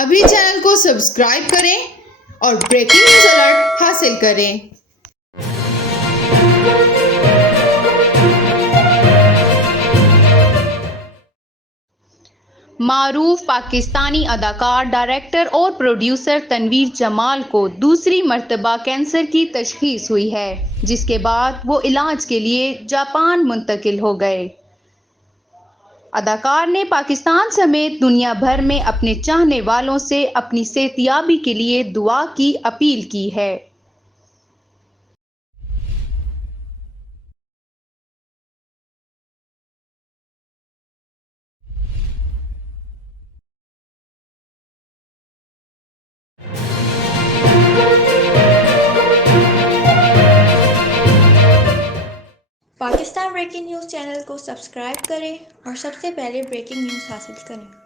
ابھی چینل کو سبسکرائب کریں اور بریکنگ نیوز الرٹ حاصل کریں۔ معروف پاکستانی اداکار، ڈائریکٹر اور پروڈیوسر تنویر جمال کو دوسری مرتبہ کینسر کی تشخیص ہوئی ہے، جس کے بعد وہ علاج کے لیے جاپان منتقل ہو گئے۔ اداکار نے پاکستان سمیت دنیا بھر میں اپنے چاہنے والوں سے اپنی صحتیابی کے لیے دعا کی اپیل کی ہے۔ پاکستان بریکنگ نیوز چینل کو سبسکرائب کریں اور سب سے پہلے بریکنگ نیوز حاصل کریں۔